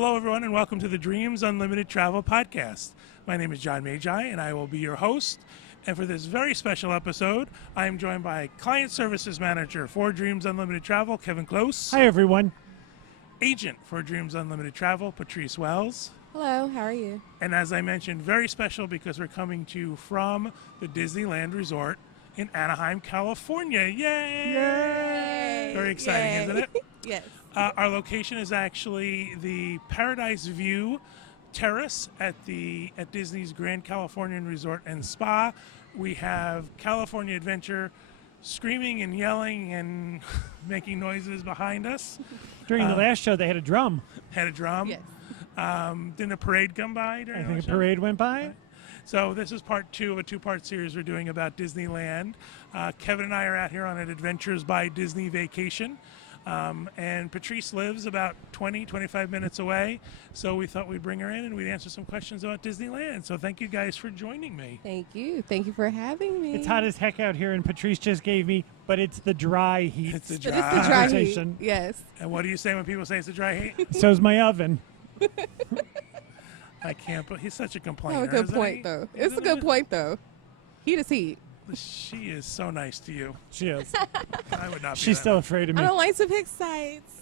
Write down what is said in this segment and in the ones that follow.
Hello, everyone, and welcome to the Dreams Unlimited Travel Podcast. My name is John Magi, and I will be your host. And for this very special episode, I am joined by Client Services Manager for Dreams Unlimited Travel, Kevin Close. Hi, everyone. Agent for Dreams Unlimited Travel, Patrice Wells. Hello, how are you? And as I mentioned, very special because we're coming to you from the Disneyland Resort in Anaheim, California. Yay! Yay! Very exciting, Yay. isn't it? Yes. Our location is actually the Paradise View Terrace at Disney's Grand Californian Resort and Spa. We have California Adventure screaming and yelling and making noises behind us. During the last show, they had a drum. Had a drum. Yes. Didn't a parade come by during I the think a show? parade went by. So this is part two of a two-part series we're doing about Disneyland. Kevin and I are out here on an Adventures by Disney vacation. And Patrice lives about 25 minutes away. So we thought we'd bring her in and we'd answer some questions about Disneyland. So thank you guys for joining me. Thank you. Thank you for having me. It's hot as heck out here, and Patrice just gave me, but it's the dry heat. It's the But dry. it's the dry heat. conversation. Yes. And what do you say when people say it's the dry heat? So's my oven. I can't, but he's such a complainer. Have a good isn't point, he? though. It's a good point, though. Heat is heat. She is so nice to you. She is. I would not be She's that still way. afraid of I me. don't like to pick sides.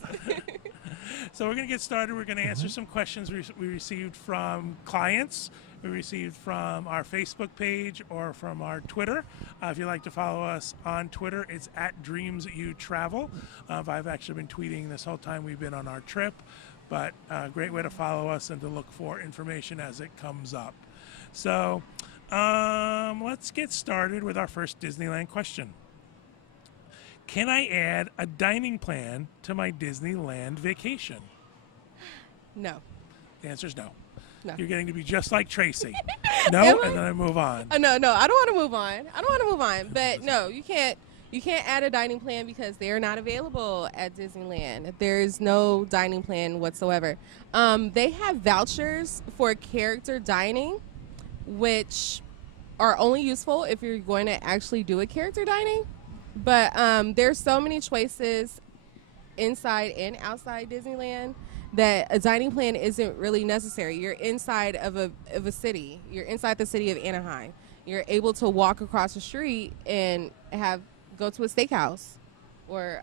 So we're going to get started. We're going to answer some questions we received from clients, we received from our Facebook page, or from our Twitter. If you'd like to follow us on Twitter, it's @DreamsUTravel. I've actually been tweeting this whole time we've been on our trip, but a great way to follow us and to look for information as it comes up. So let's get started with our first Disneyland question. Can I add a dining plan to my Disneyland vacation? No. The answer is no. No. You're getting to be just like Tracy. No, Am I? and then I move on. No, I don't want to move on. But no, you can't add a dining plan because they are not available at Disneyland. There's no dining plan whatsoever. They have vouchers for character dining, which are only useful if you're going to actually do a character dining. But there's so many choices inside and outside Disneyland that a dining plan isn't really necessary. You're inside of a city. You're inside the city of Anaheim. You're able to walk across the street and go to a steakhouse or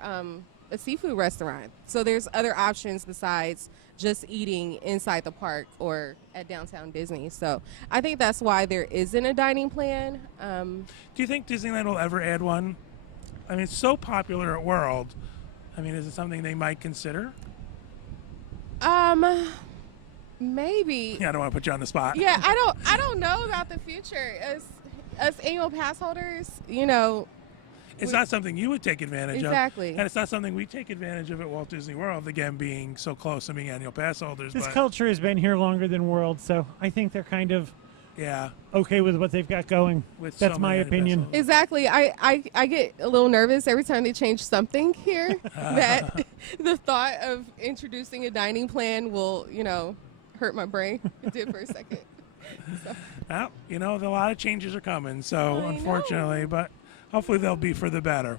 a seafood restaurant. So there's other options besides just eating inside the park or at downtown Disney. So I think that's why there isn't a dining plan. Do you think Disneyland will ever add one? I mean, it's so popular at World. I mean, is it something they might consider? Maybe. Yeah, I don't want to put you on the spot. Yeah, I don't know about the future. As annual pass holders, you know. It's not something you would take advantage of. Exactly. And it's not something we take advantage of at Walt Disney World, again, being so close and being annual pass holders. This but culture has been here longer than World, so I think they're kind of yeah, okay with what they've got going. with That's so my many annual pass opinion. holders. Exactly. I get a little nervous every time they change something here. That the thought of introducing a dining plan will, hurt my brain. It did for a second. Well, a lot of changes are coming, so I unfortunately, know. but hopefully they'll be for the better.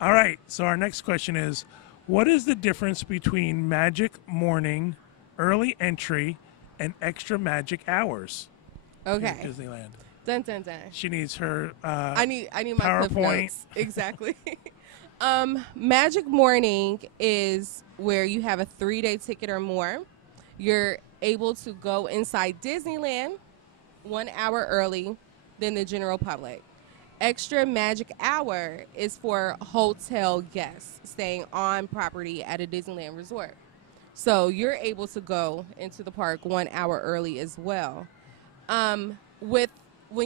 All right, so our next question is, what is the difference between Magic Morning, Early Entry, and Extra Magic Hours here Okay. at Disneyland? Dun dun dun. She needs her I need my Cliff PowerPoint. Notes. Exactly. Magic Morning is where you have a 3-day ticket or more. You're able to go inside Disneyland 1 hour early than the general public. Extra Magic Hour is for hotel guests staying on property at a Disneyland resort. So you're able to go into the park 1 hour early as well. When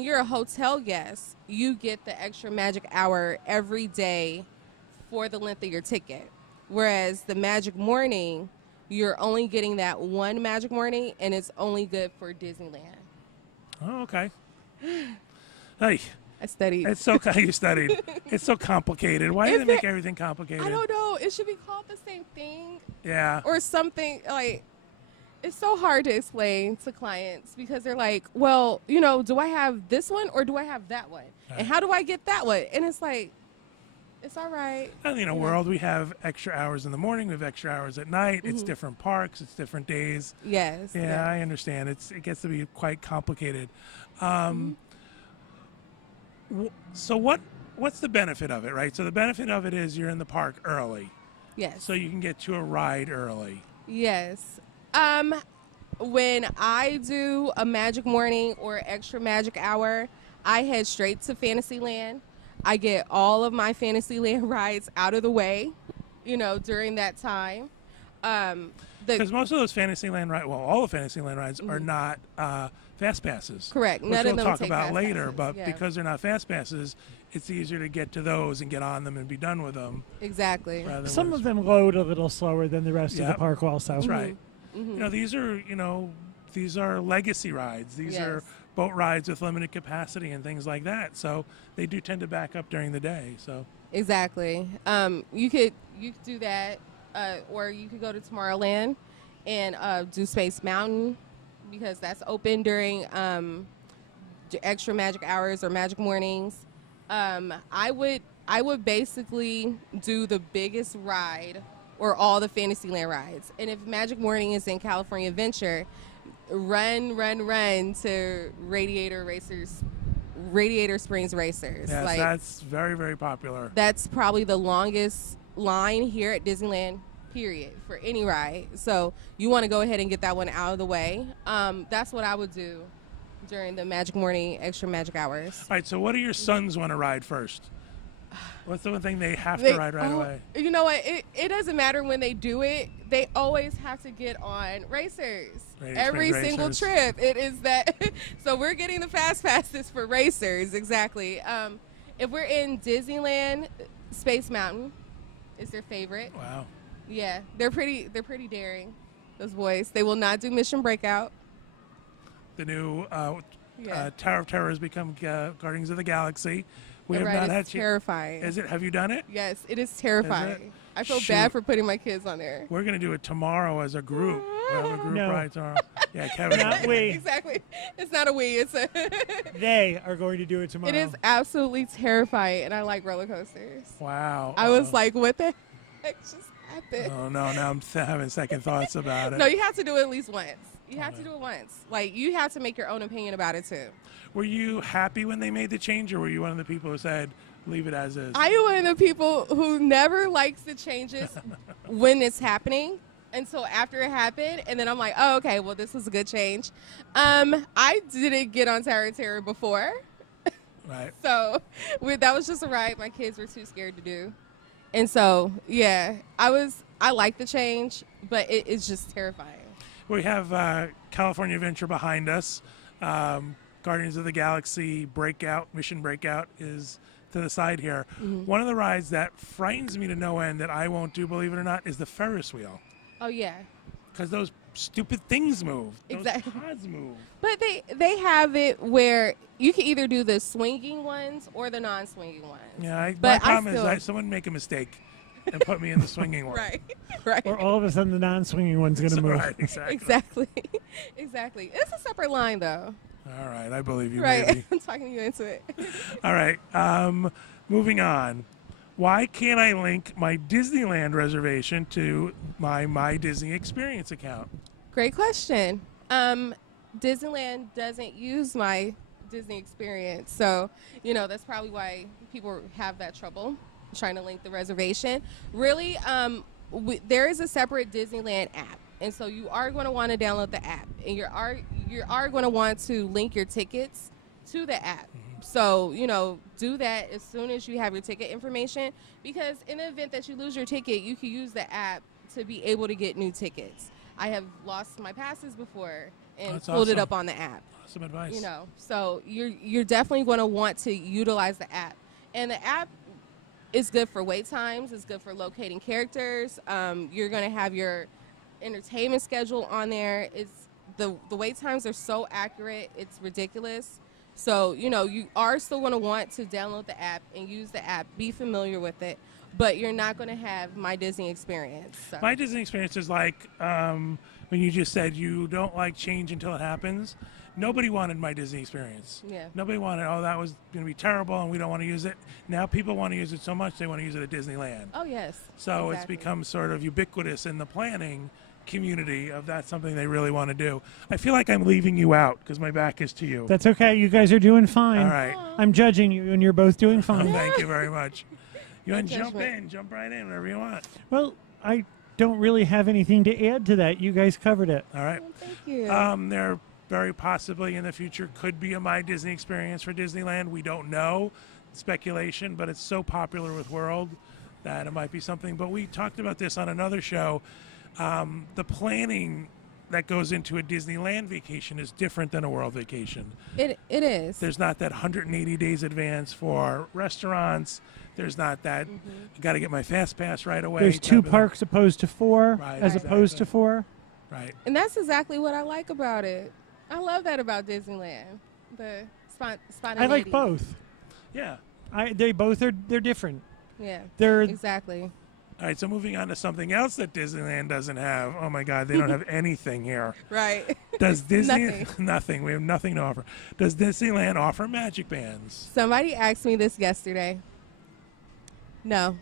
you're a hotel guest, you get the Extra Magic Hour every day for the length of your ticket. Whereas the Magic Morning, you're only getting that one Magic Morning, and it's only good for Disneyland. Oh, okay. Hey, I studied. it's so you studied. It's so complicated. Why do Is they make it? everything complicated? I don't know. It should be called the same thing Yeah. or something. Like, it's so hard to explain to clients because they're like, well, do I have this one or do I have that one? And how do I get that one? And it's like, It's all right. And, Yeah. World, we have extra hours in the morning, we have extra hours at night. It's different parks, it's different days. Yes. Yeah, yes. I understand. It gets to be quite complicated. So what's the benefit of it, right? So the benefit of it is you're in the park early. Yes. So you can get to a ride early. Yes. When I do a Magic Morning or extra Magic Hour, I head straight to Fantasyland. I get all of my Fantasyland rides out of the way, during that time. Because most of those Fantasyland rides, all the Fantasyland rides are not fast passes. Correct. Which None we'll of them talk take about fast later. passes, But yeah. because they're not fast passes, it's easier to get to those and get on them and be done with them. Exactly. Some of them load a little slower than the rest of the Yep. park also. That's right. These are legacy rides. These Yes. are boat rides with limited capacity and things like that. So they do tend to back up during the day. So Exactly. You could do that, or you could go to Tomorrowland and do Space Mountain because that's open during extra Magic Hours or Magic Mornings. I would basically do the biggest ride or all the Fantasyland rides. And if Magic Morning is in California Adventure, run to Radiator Springs Racers. yes, that's very, very popular. That's probably the longest line here at Disneyland, period, for any ride. So you want to go ahead and get that one out of the way. That's what I would do during the Magic Morning, extra Magic Hours. All right, so what do your sons want to ride first? What's the one thing they have to ride right away? You know what? It doesn't matter when they do it. They always have to get on Racers. Radiator Every Springs single Racers. trip. It is that. So we're getting the fast passes for Racers. Exactly. If we're in Disneyland, Space Mountain is their favorite. Wow. Yeah, they're pretty daring. Those boys. They will not do Mission Breakout. The new Yeah. Tower of Terror has become Guardians of the Galaxy. We The have ride not is had terrifying. Is it? Have you done it? Yes, it is terrifying. I feel Shoot. bad for putting my kids on there. We're going to do it tomorrow as a group. We'll have a group No. ride tomorrow. Yeah, Kevin. Not we. Exactly. It's not a we. It's a. They are going to do it tomorrow. It is absolutely terrifying, and I like roller coasters. Wow. I was like, what the heck just happened? Oh no! Now I'm having second thoughts about it. No, you have to do it at least once. You have to do it once. Like, you have to make your own opinion about it, too. Were you happy when they made the change, or were you one of the people who said, leave it as is? I am one of the people who never likes the changes when it's happening until after it happened, and then I'm like, oh, okay, well, this was a good change. I didn't get on Tower of Terror before, Right. so that was just a ride my kids were too scared to do. And so, yeah, I like the change, but it's just terrifying. We have California Adventure behind us. Guardians of the Galaxy Mission Breakout is to the side here. One of the rides that frightens me to no end that I won't do, believe it or not, is the Ferris wheel. Oh, yeah. Because those stupid things move. Exactly. Those pods move. But they have it where you can either do the swinging ones or the non-swinging ones. Yeah, my But problem still- is someone make a mistake and put me in the swinging one. Right. Or all of a sudden the non-swinging one's going to move. Right, exactly. Exactly. It's a separate line, though. All right, I believe you, Right. baby. I'm talking you into it. All right, moving on. Why can't I link my Disneyland reservation to my Disney Experience account? Great question. Disneyland doesn't use my Disney Experience, so that's probably why people have that trouble trying to link the reservation. Really, there is a separate Disneyland app, and so you are going to want to download the app, and you are going to want to link your tickets to the app. So, do that as soon as you have your ticket information, because in the event that you lose your ticket, you can use the app to be able to get new tickets. I have lost my passes before and That's pulled it awesome. up on the app. Some advice. So you're definitely going to want to utilize the app. And the app is good for wait times. It's good for locating characters. You're going to have your entertainment schedule on there. The wait times are so accurate. It's ridiculous. So, you are still going to want to download the app and use the app. Be familiar with it. But you're not going to have My Disney Experience. So. My Disney Experience is like when you just said you don't like change until it happens. Nobody wanted my Disney experience. Yeah. Nobody wanted, oh, that was going to be terrible and we don't want to use it. Now people want to use it so much they want to use it at Disneyland. Oh, yes. So exactly. It's become sort of ubiquitous in the planning community of that's something they really want to do. I feel like I'm leaving you out because my back is to you. That's okay. You guys are doing fine. All right. I'm judging you, and you're both doing fine. Thank you very much. You want to jump judgment. jump right in, whatever you want. Well, I don't really have anything to add to that. You guys covered it. All right. Well, thank you. There very possibly in the future could be a My Disney experience for Disneyland. We don't know. Speculation, but it's so popular with World that it might be something. But we talked about this on another show. The planning that goes into a Disneyland vacation is different than a World vacation. It is. There's not that 180 days advance for restaurants. There's not that I got to get my fast pass right away. There's 2 type of- parks opposed to 4, Right, as opposed to exactly. 4. Right. And that's exactly what I like about it. I love that about Disneyland. The spontaneity. I like both. Yeah. They both are. They're different. Yeah. They're Exactly. All right, so moving on to something else that Disneyland doesn't have. Oh my God, they don't have anything here. Right. Does Disney? Nothing. Nothing. We have nothing to offer. Does Disneyland offer magic bands? Somebody asked me this yesterday. No.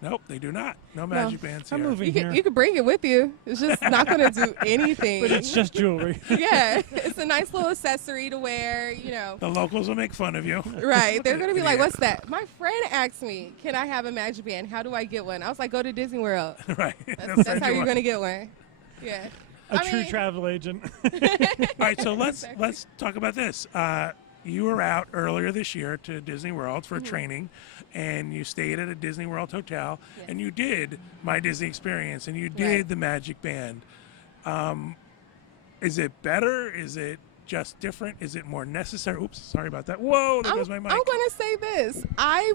Nope, they do not. No magic bands I'm here. moving here. You could bring it with you. It's just not going to do anything. But it's just jewelry. Yeah. It's a nice little accessory to wear, The locals will make fun of you. Right. They're going to be like, what's that? My friend asked me, can I have a magic band? How do I get one? I was like, go to Disney World. Right. That's how you're going to get one. Yeah. A true travel agent. All right, so let's talk about this. You were out earlier this year to Disney World for training, and you stayed at a Disney World hotel, and you did My Disney Experience, and you did the Magic Band. Is it better? Is it just different? Is it more necessary? Oops, sorry about that. Whoa, there goes my mic. I'm going to say this. I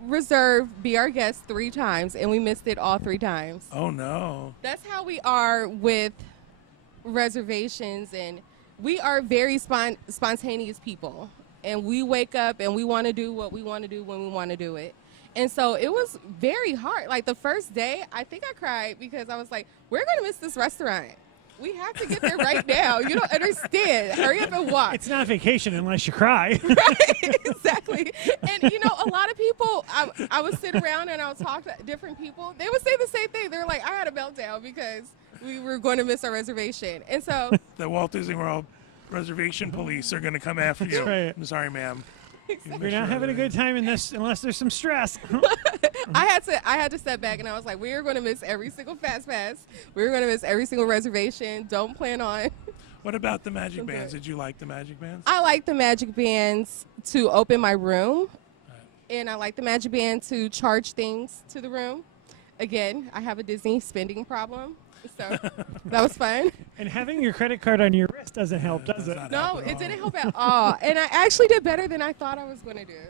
reserved Be Our Guest 3 times, and we missed it all 3 times. Oh, no. That's how we are with reservations, and we are very spontaneous people, and we wake up and we want to do what we want to do when we want to do it. And so it was very hard. Like the first day, I think I cried because I was like, we're going to miss this restaurant. We have to get there right now. You don't understand. Hurry up and walk. It's not vacation unless you cry. Right, exactly. And, a lot of people, I would sit around and I would talk to different people. They would say the same thing. They were like, I had a meltdown because we were going to miss our reservation. And so The Walt Disney World reservation police are going to come after you. right. I'm sorry, ma'am. You're not having a good time in this unless there's some stress. I had to step back and I was like, we are going to miss every single fast pass. We're going to miss every single reservation. Don't plan on. What about the magic bands? Did you like the magic bands? I like the magic bands to open my room. And I like the magic band to charge things to the room. Again, I have a Disney spending problem. So that was fun. And having your credit card on your wrist doesn't help, does it? No, it didn't help at all. And I actually did better than I thought I was going to do.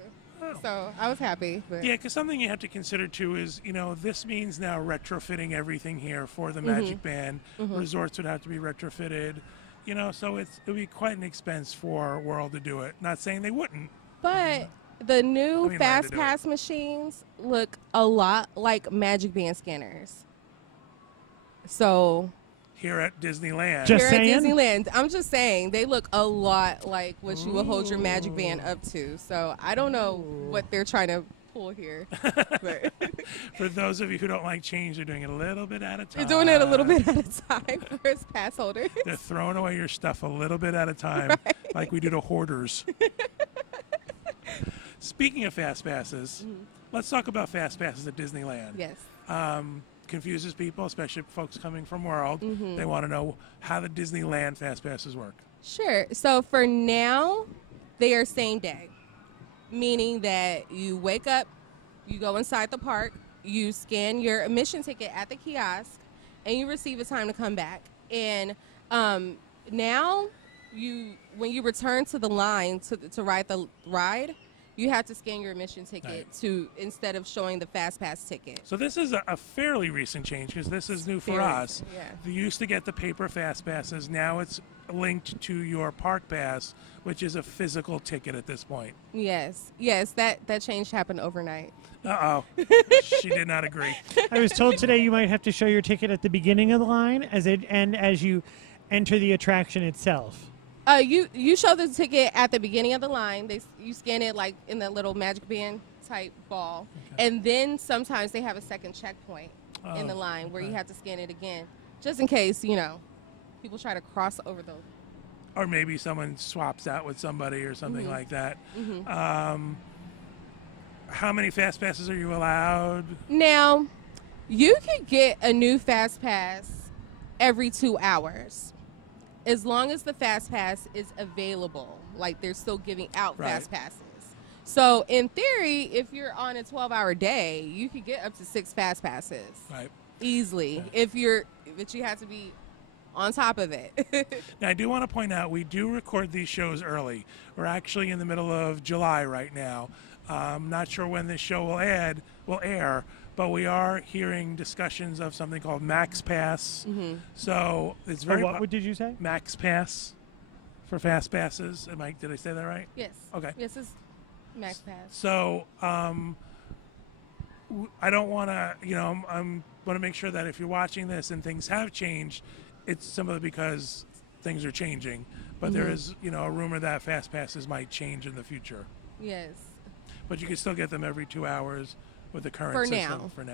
So I was happy. But. Yeah, because something you have to consider too is, this means now retrofitting everything here for the Magic Band. Resorts would have to be retrofitted, so it would be quite an expense for World to do it. Not saying they wouldn't. But the new learn Fast to do Pass machines look a lot like Magic Band scanners. So Here at Disneyland. Just here at saying? Disneyland, I'm just saying they look a lot like what you would hold your Magic Band up to. So I don't know what they're trying to pull here. But For those of you who don't like change, they're doing it a little bit at a time. they're doing it a little bit at a time for us pass holders. They're throwing away your stuff a little bit at a time, like we do to hoarders. Speaking of Fast Passes, let's talk about Fast Passes at Disneyland. Yes. Confuses people, especially folks coming from World. They want to know how the Disneyland Fast Passes work. Sure. So for now, they are same day, meaning that you wake up, you go inside the park, you scan your admission ticket at the kiosk, and you receive a time to come back. And now, when you return to the line to ride the ride, you have to scan your admission ticket instead of showing the Fast Pass ticket. So this is a fairly recent change because this is new for us. Yeah. You used to get the paper Fast Passes. Now it's linked to your Park Pass, which is a physical ticket at this point. Yes, that change happened overnight. Uh-oh. She did not agree. I was told today you might have to show your ticket at the beginning of the line as you enter the attraction itself. You show the ticket at the beginning of the line. You scan it like in the little magic band type ball, and then sometimes they have a second checkpoint in the line where you have to scan it again, just in case people try to cross over the. Or maybe someone swaps out with somebody or something like that. How many fast passes are you allowed? Now, you can get a new fast pass every 2 hours. As long as the fast pass is available, like they're still giving out fast passes. So in theory, if you're on a 12-hour day, you could get up to 6 fast passes easily. But you have to be on top of it. Now, I do want to point out we do record these shows early. We're actually in the middle of July right now. I'm not sure when this show will air. But we are hearing discussions of something called Max Pass. So it's very. What did you say? Max Pass for fast passes. Did I say that right? Yes. Okay. Yes, it's Max Pass. So I don't want to. I want to make sure that if you're watching this and things have changed, it's simply because things are changing. But there is, a rumor that fast passes might change in the future. Yes. But you can still get them every 2 hours. With the current system for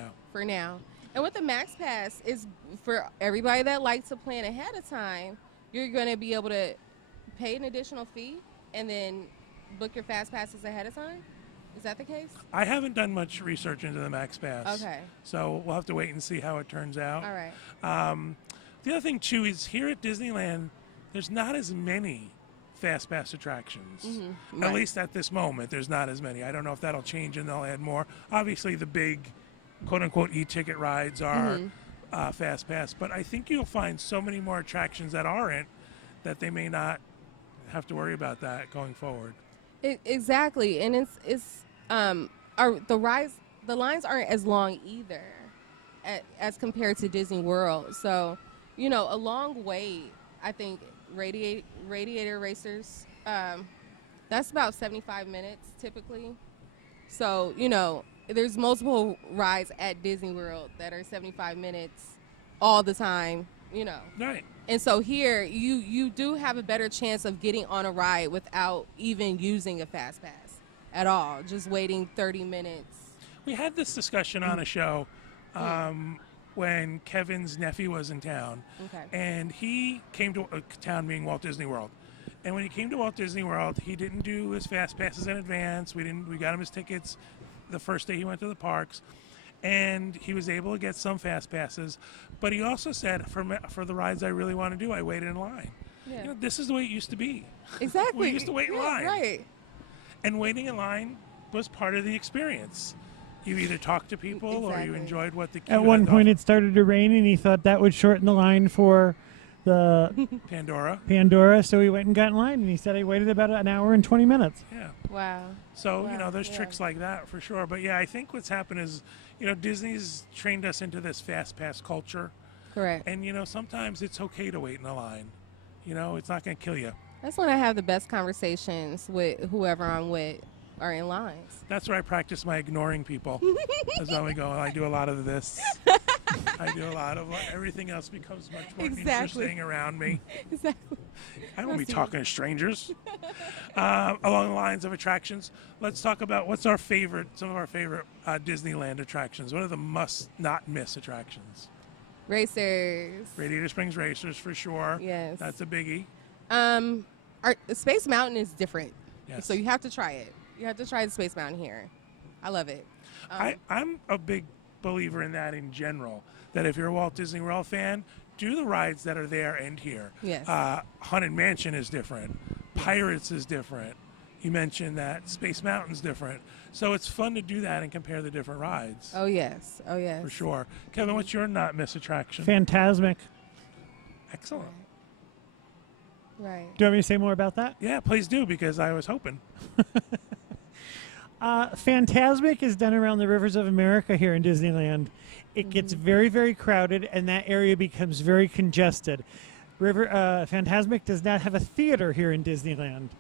now. And with the Max Pass is for everybody that likes to plan ahead of time. You're going to be able to pay an additional fee and then book your fast passes ahead of time. Is that the case? I haven't done much research into the Max Pass. Okay. So we'll have to wait and see how it turns out. All right. The other thing too is here at Disneyland, there's not as many fast pass attractions. At least at this moment, there's not as many. I don't know if that'll change and they'll add more. Obviously, the big, quote-unquote, e-ticket rides are fast pass, but I think you'll find so many more attractions that aren't that they may not have to worry about that going forward. Exactly, and the lines aren't as long either as compared to Disney World. So, a long wait, I think. Radiator racers, that's about 75 minutes typically. So, there's multiple rides at Disney World that are 75 minutes all the time, Right. And so here, you do have a better chance of getting on a ride without even using a fast pass at all, just waiting 30 minutes. We had this discussion on a show when Kevin's nephew was in town. And he came to a town being Walt Disney World. And when he came to Walt Disney World, he didn't do his fast passes in advance. We got him his tickets the first day he went to the parks. And he was able to get some fast passes. But he also said, for the rides I really want to do, I waited in line. Yeah. This is the way it used to be. Exactly. We used to wait in line. Right. And waiting in line was part of the experience. You either talked to people or you enjoyed what the queue At one point it started to rain and he thought that would shorten the line for the Pandora, so he went and got in line and he said he waited about an hour and 20 minutes. Yeah. Wow. So, there's tricks like that for sure. But yeah, I think what's happened is, Disney's trained us into this fast pass culture. Correct. And, sometimes it's okay to wait in a line. It's not going to kill you. That's when I have the best conversations with whoever I'm with. Are in lines. That's where I practice my ignoring people. That's how we go. I do a lot of this. I do a lot of everything else becomes much more interesting around me. Exactly. I don't be talking to strangers. Along the lines of attractions, let's talk about some of our favorite Disneyland attractions. What are the must not miss attractions? Racers. Radiator Springs Racers for sure. Yes. That's a biggie. Our Space Mountain is different. Yes. So you have to try it. You have to try the Space Mountain here. I love it. I'm a big believer in that in general, that if you're a Walt Disney World fan, do the rides that are there and here. Yes. Haunted Mansion is different. Pirates is different. You mentioned that Space Mountain's different. So it's fun to do that and compare the different rides. Oh, yes. Oh, yes. For sure. Kevin, what's your not miss attraction? Fantasmic. Excellent. Right. Do you want me to say more about that? Yeah, please do, because I was hoping. Fantasmic is done around the rivers of America here in Disneyland. It gets very, very crowded, and that area becomes very congested. Fantasmic does not have a theater here in Disneyland.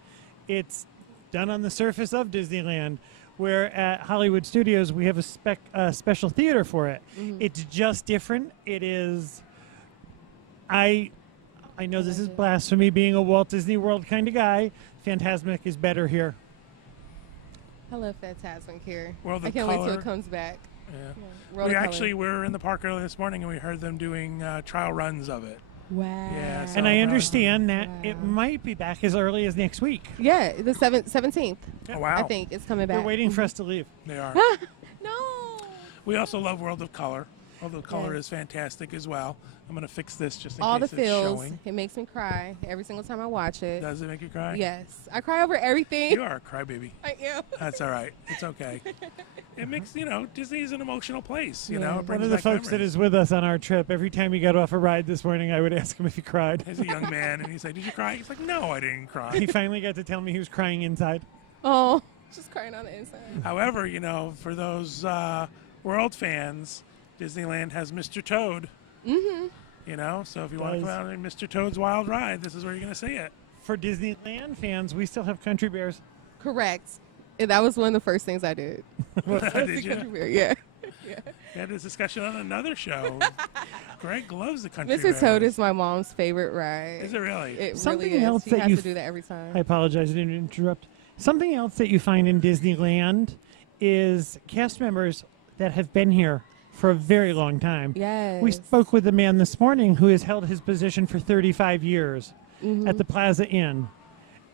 It's done on the surface of Disneyland, where at Hollywood Studios we have a special theater for it. It's just different. It is... I know this is blasphemy, being a Walt Disney World kind of guy. Fantasmic is better here. I love Fantasmic here. World I of can't wait Color. till it comes back. Yeah. World We of actually Color. were in the park early this morning and we heard them doing trial runs of it. Wow. Yeah, so- And I understand that Wow. it might be back as early as next week. Yeah, the 17th. Oh, wow. I think it's coming back. They're waiting for us to leave. They are. No. We also love World of Color. World of Color Yes. is fantastic as well. I'm going to fix this just in All the case it's feels. showing. It makes me cry every single time I watch it. Does it make you cry? Yes. I cry over everything. You are a crybaby. I am. That's all right. It's okay. It makes, Disney is an emotional place, you Yeah. know. It One brings of the back folks that memories. is with us on our trip, every time he got off a ride this morning, I would ask him if he cried. He's a young man, and he's like, "Did you cry?" He's like, "No, I didn't cry." He finally got to tell me he was crying inside. Oh, just crying on the inside. However, for those World fans, Disneyland has Mr. Toad. Mm-hmm. So if you want to Does. come out in Mr. Toad's Wild Ride, this is where you're going to see it. For Disneyland fans, we still have Country Bears. Correct. And that was one of the first things I did. Did you? Country Bear, yeah. We had this discussion on another show. Greg loves the country. Mr. Toad is my mom's favorite ride. Is it really? It Something really is. else She that has you to do that every time. I apologize, I didn't interrupt. Something else that you find in Disneyland is cast members that have been here for a very long time. Yes. We spoke with a man this morning who has held his position for 35 years at the Plaza Inn.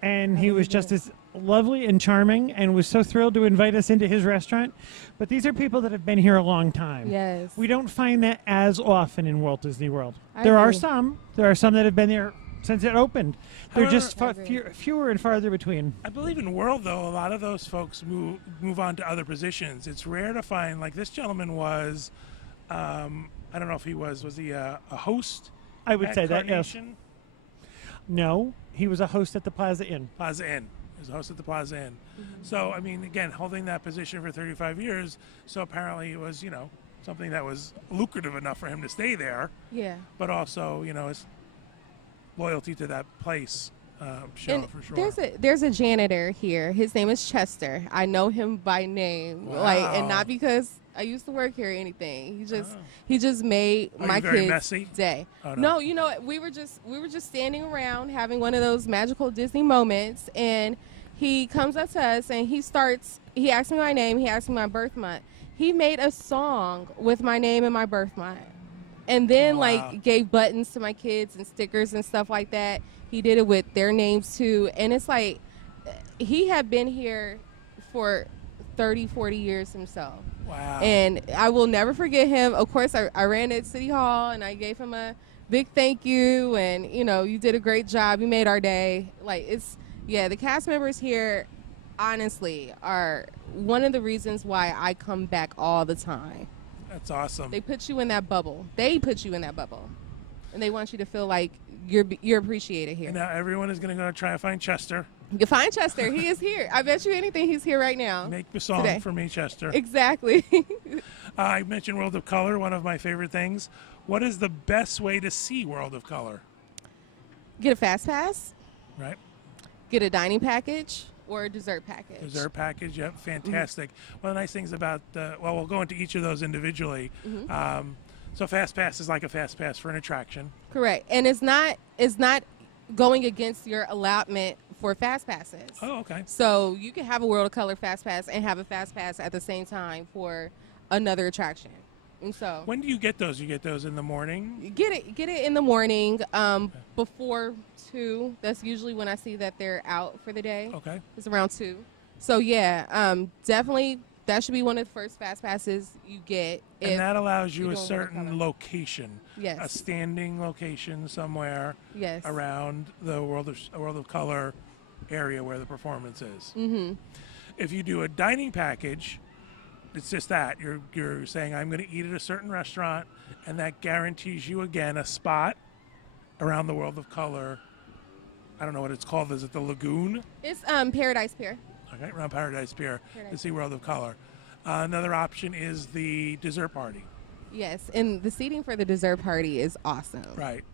And he was just as lovely and charming and was so thrilled to invite us into his restaurant. But these are people that have been here a long time. Yes. We don't find that as often in Walt Disney World. I There are agree. some. There are some that have been there since it opened. They're However- just I agree. fewer and farther between. I believe in World, though, a lot of those folks move on to other positions. It's rare to find, like this gentleman was, I don't know if he was he a host? I would at say that, yes. Carnation? No, he was a host at the Plaza Inn. Plaza Inn. He was a host at the Plaza Inn. So, I mean, again, holding that position for 35 years, so apparently it was, something that was lucrative enough for him to stay there, Yeah. but also, his loyalty to that place show And for sure. there's a janitor here. His name is Chester. I know him by name, and Wow. not because I used to work here or anything. Oh. He just made Are my you very kids' messy? day. Oh, No, we were just standing around having one of those magical Disney moments, and he comes up to us and he asked me my name, he asked me my birth month. He made a song with my name and my birth month. And then Wow. gave buttons to my kids and stickers and stuff like that. He did it with their names too. And it's like he had been here for 30, 40 years himself. Wow. And I will never forget him. Of course, I ran at City Hall and I gave him a big thank you. And, you did a great job. You made our day. The cast members here, honestly, are one of the reasons why I come back all the time. That's awesome. They put you in that bubble. And they want you to feel like you're appreciated here. And now everyone is going to go try and find Chester. You can find Chester. He is here. I bet you anything he's here right now. Make the song Today. for me, Chester. Exactly. I mentioned World of Color, one of my favorite things. What is the best way to see World of Color? Get a fast pass, Right? get a dining package, or a dessert package. Dessert package, yep, fantastic. One of the nice things about, we'll go into each of those individually. So Fast Pass is like a Fast Pass for an attraction. Correct. And it's not going against your allotment for fast passes. Oh, okay. So you can have a World of Color fast pass and have a fast pass at the same time for another attraction. And so When do you get those? You get those in the morning? get it in the morning before 2. That's usually when I see that they're out for the day. Okay. It's around 2. So yeah, definitely that should be one of the first fast passes you get. And that allows you're you a doing World of certain Color. location. Yes. A standing location somewhere Yes. around the World of Color area where the performance is. Mm-hmm. If you do a dining package, it's just that. You're saying, I'm going to eat at a certain restaurant, and that guarantees you, again, a spot around the World of Color. I don't know what it's called. Is it the Lagoon? It's Paradise Pier. Okay, around Paradise Pier to Paradise see World of Color. Another option is the dessert party. Yes, and the seating for the dessert party is awesome. Right.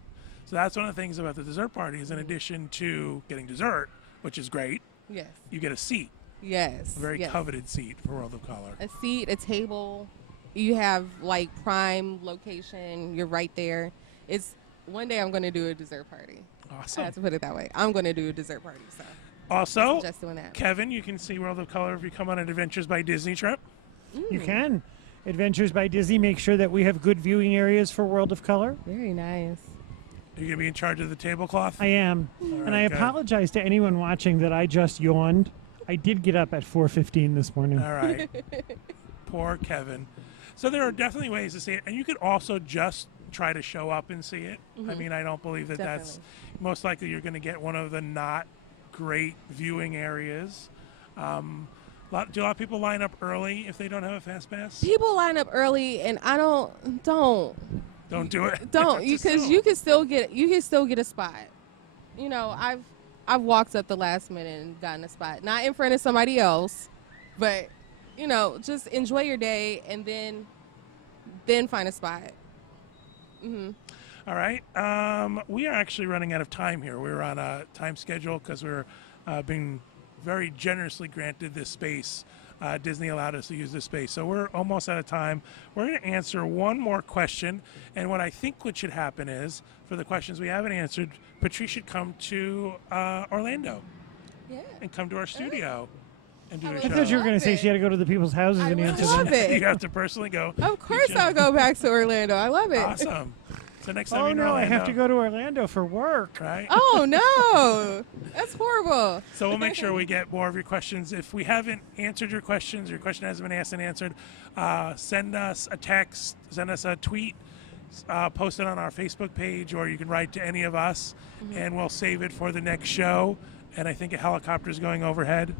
So that's one of the things about the dessert party is in addition to getting dessert, which is great, Yes. you get a seat, Yes. a very yes. coveted seat for World of Color. A seat, a table. You have prime location. You're right there. It's one day I'm going to do a dessert party. I Awesome. have to put it that way. I'm going to do a dessert party. So Also, just doing that. Kevin, you can see World of Color if you come on an Adventures by Disney trip. You can. Adventures by Disney make sure that we have good viewing areas for World of Color. Very nice. You're going to be in charge of the tablecloth? I am. And I good. apologize to anyone watching that I just yawned. I did get up at 4:15 this morning. All right. Poor Kevin. So there are definitely ways to see it. And you could also just try to show up and see it. I mean, I don't believe that that's most likely you're going to get one of the not great viewing areas. Do a lot of people line up early if they don't have a fast pass? People line up early, and I don't. Don't do it. Don't, Just because don't. you can still get a spot. You know, I've walked up the last minute and gotten a spot, not in front of somebody else, but you know, just enjoy your day and then find a spot. All right. We are actually running out of time here. We're on a time schedule because we're being very generously granted this space. Disney allowed us to use this space. So we're almost out of time. We're going to answer one more question. And what I think what should happen is, for the questions we haven't answered, Patrice should come to Orlando Yeah. and come to our studio and do a I I show. thought you were going to say she had to go to the people's houses I and would answer love them. it. You have to personally go. Of course I'll go back to Orlando. I love it. Awesome. So next time Oh you're in no, I Orlando, have to go to Orlando for work. Right? Oh no, that's horrible. So we'll make sure we get more of your questions. If we haven't answered your questions, your question hasn't been asked and answered, send us a text, send us a tweet, post it on our Facebook page, or you can write to any of us, and we'll save it for the next show. And I think a helicopter is going overhead,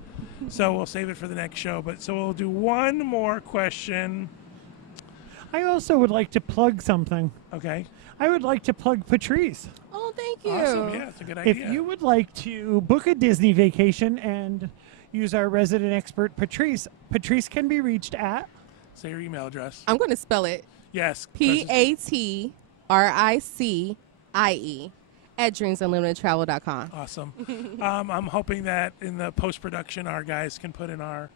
so we'll save it for the next show. But so we'll do one more question. I also would like to plug something. Okay. I would like to plug Patrice. Oh, thank you. Awesome. Yeah, it's a good If idea. you would like to book a Disney vacation and use our resident expert, Patrice can be reached at Say your email address. I'm going to spell it Yes. PATRICIE at dreamsunlimitedtravel.com. Awesome. I'm hoping that in the post-production, our guys can put in our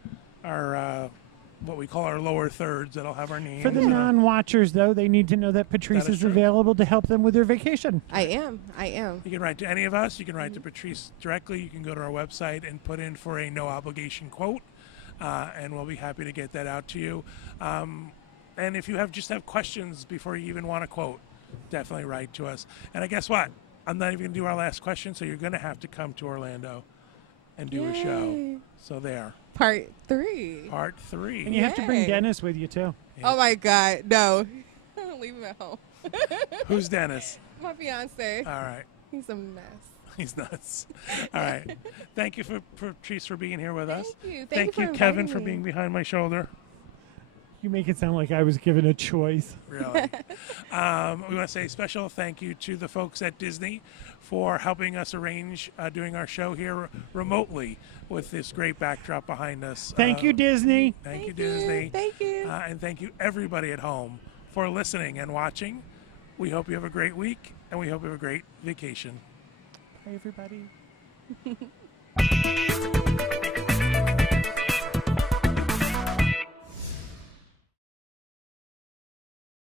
what we call our lower thirds that'll have our names. For the non-watchers, though, they need to know that Patrice That is is true. available to help them with their vacation. I am. You can write to any of us. You can write to Patrice directly. You can go to our website and put in for a no-obligation quote, and we'll be happy to get that out to you. And if you just have questions before you even want a quote, definitely write to us. And I guess what? I'm not even going to do our last question, so you're going to have to come to Orlando and do a show. Yay. So there. Part 3. Part 3. And you have to bring Yay. Dennis with you, too. Yeah. Oh my God, no. Leave him at home. Who's Dennis? My fiance. All right. He's a mess. He's nuts. All right. Thank you, Patrice, for being here with us. Thank you. Thank you, for Kevin, inviting for me. being behind my shoulder. You make it sound like I was given a choice. Really. We want to say a special thank you to the folks at Disney for helping us arrange doing our show here remotely with this great backdrop behind us. Thank you, Disney. Thank you, Disney. Thank you. And thank you, everybody at home, for listening and watching. We hope you have a great week, and we hope you have a great vacation. Bye, everybody.